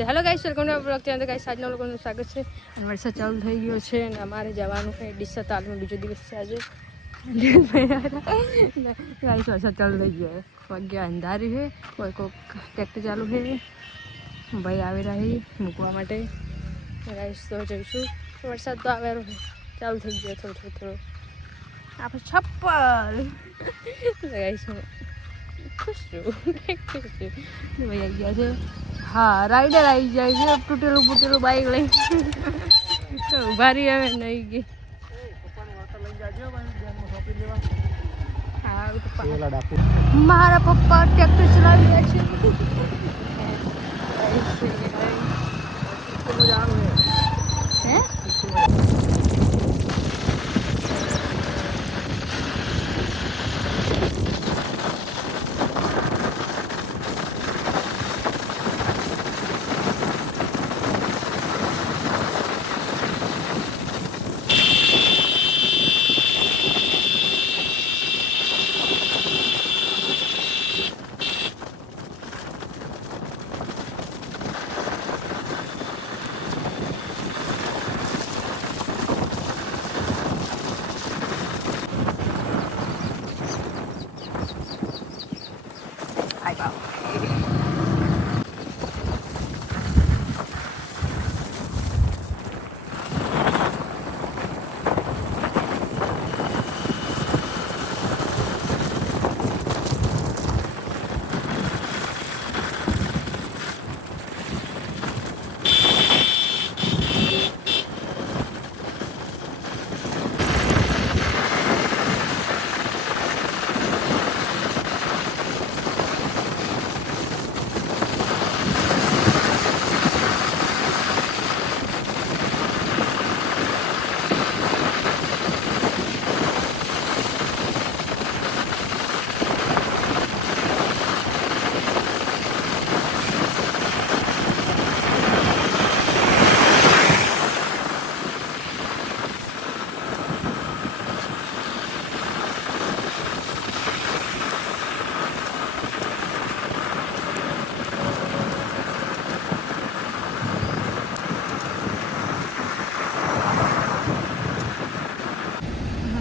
રીતે hello guys, welcome to blog channel. Guys આજના લોકોનું સ્વાગત છે. અને વરસાદ ચાલુ થઈ ગયો છે અને અમારે જવાનું છે ડીસા તાલનો બીજો દિવસ છે આજે. ગાઈસ વરસાદ ચાલુ થઈ ગયો છે, વાગ્યા અંધારી છે, કોઈ ટ્રેક્ટર ચાલુ છે, ભાઈ આવી રહ્યા મૂકવા માટે. ગાઈસ તો જઈશું, વરસાદ તો આવેલો છે, ચાલુ થઈ ગયો થોડો આપણે છપ્પલ. ગાઈસ ખુશ છું, ભાઈ આવી ગયા છે. હા, રાઈડર આવી જાય છે, તૂટેલું બાઈક લઈ ઉભા રહી હવે નહીં ગઈ. મારા પપ્પા ટ્રેક્ટર ચલાવી રહ્યા છે. હે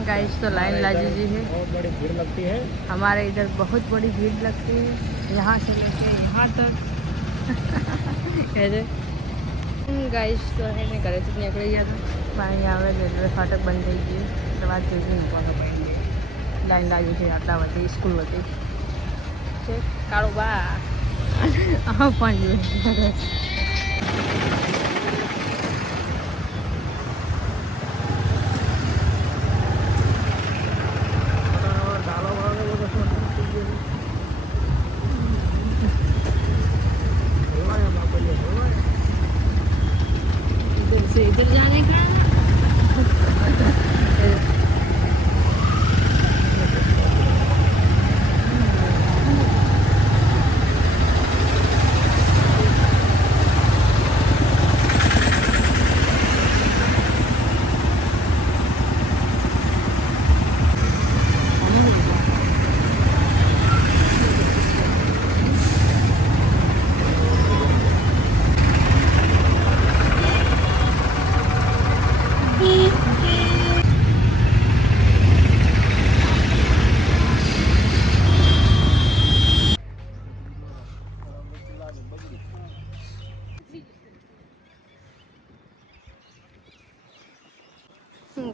गाइस तो लाइन लगी हुई है, बहुत बड़ी भीड़ लगती है हमारे इधर, बहुत बड़ी भीड़ लगती है यहाँ से लेके यहाँ तक. गाइस तो है ने घरे से निकली गया था, पानी आवे रेलवे फाटक बंद થઈ ગયું એટલે વાત જોઈને મૂકવા પડી. લાઈન લાગી છે આટલા વધી સ્કૂલ વધી છે કાળો બા આ પણ જોઈએ. इधर जाने का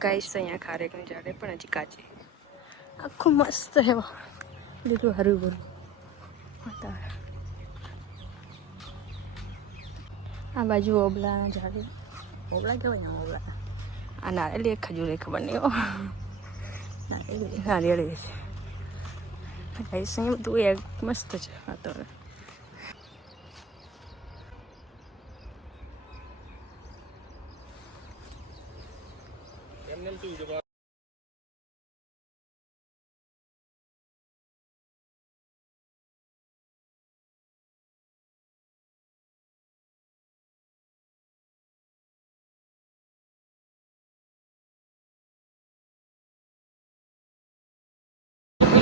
ગાઈસ અહીંયા ખારેકનું ઝાડ પણ હજી કાચી આખું મસ્ત છે, લીલું હરું ભરું. આ બાજુ ઓબલાના ઝાડ, ઓબલા કહેવાય ને ઓબલા, આ નારિયેળી એક ખજૂરી ખબર નહીં હો, નારિયેળી છે. ગાઈસ અહીંયા બધું એક મસ્ત છે વાતાવરણ.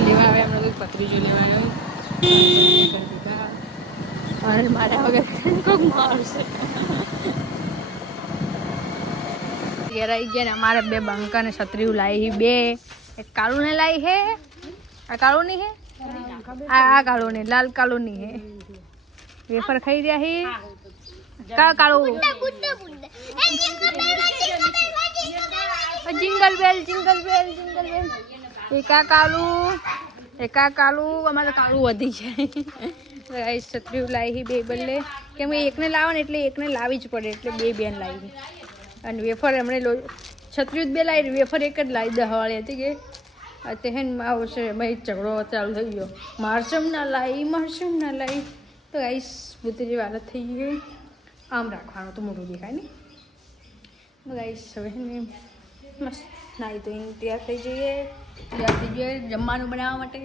લેવા આવે એમને પતરી જોઈ લેવા આવે. અને મારા વગર કોક મારશે. ઘેર આવી ગયા ને અમારે બે બંકા ને છત્રીયું લાવી બે. એક કાળું ને લાવી હે. આ કાળું ની હે. આ કાળું ને લાલ કાળું ની હે. વેફર ખાઈ રહ્યા હે. કા કાળું જિંગલ બેલ જિંગલ બેલ જિંગલ બેલ. એકા કાળું અમારે કાળું વધી જાય. છત્રીયું લાવી બે બદલે કેમ કે એકને લાવો ને એટલે એકને લાવી જ પડે એટલે બે બેન લાવી. અને વેફર એમણે છત્રીયું બે લાવી વેફર એક જ લાવી દહવાળી હતી કે તેહેન આવશે ભાઈ ઝઘડો ચાલુ થઈ ગયો. મારસમ ના લાવી તો ગાઈસ બુતરી વાત થઈ ગઈ. આમ રાખવાનું તો મોટું દેખાય ને. ગાઈસ હવે મસ્ત નાહી તો તૈયાર થઈ જઈએ જમવાનું બનાવવા માટે.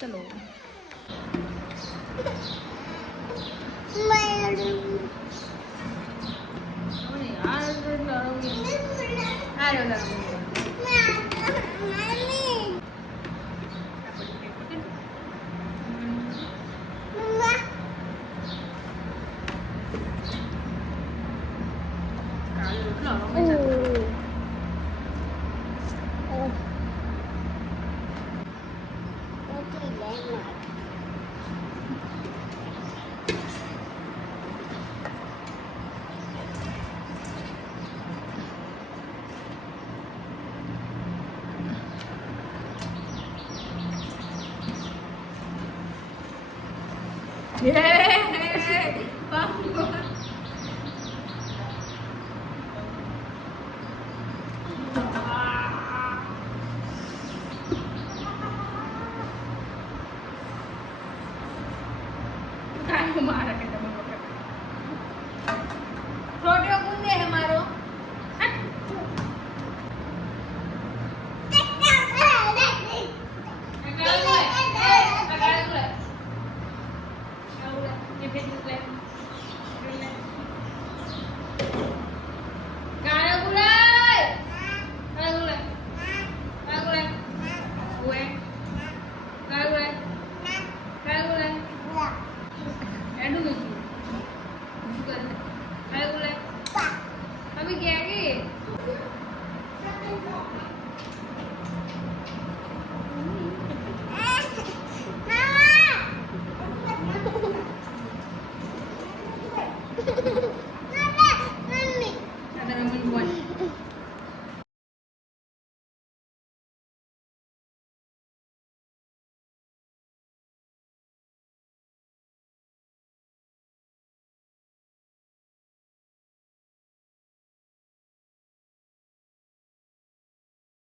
ચલો छोटे बूंदे है मारो अभी क्या के Mama!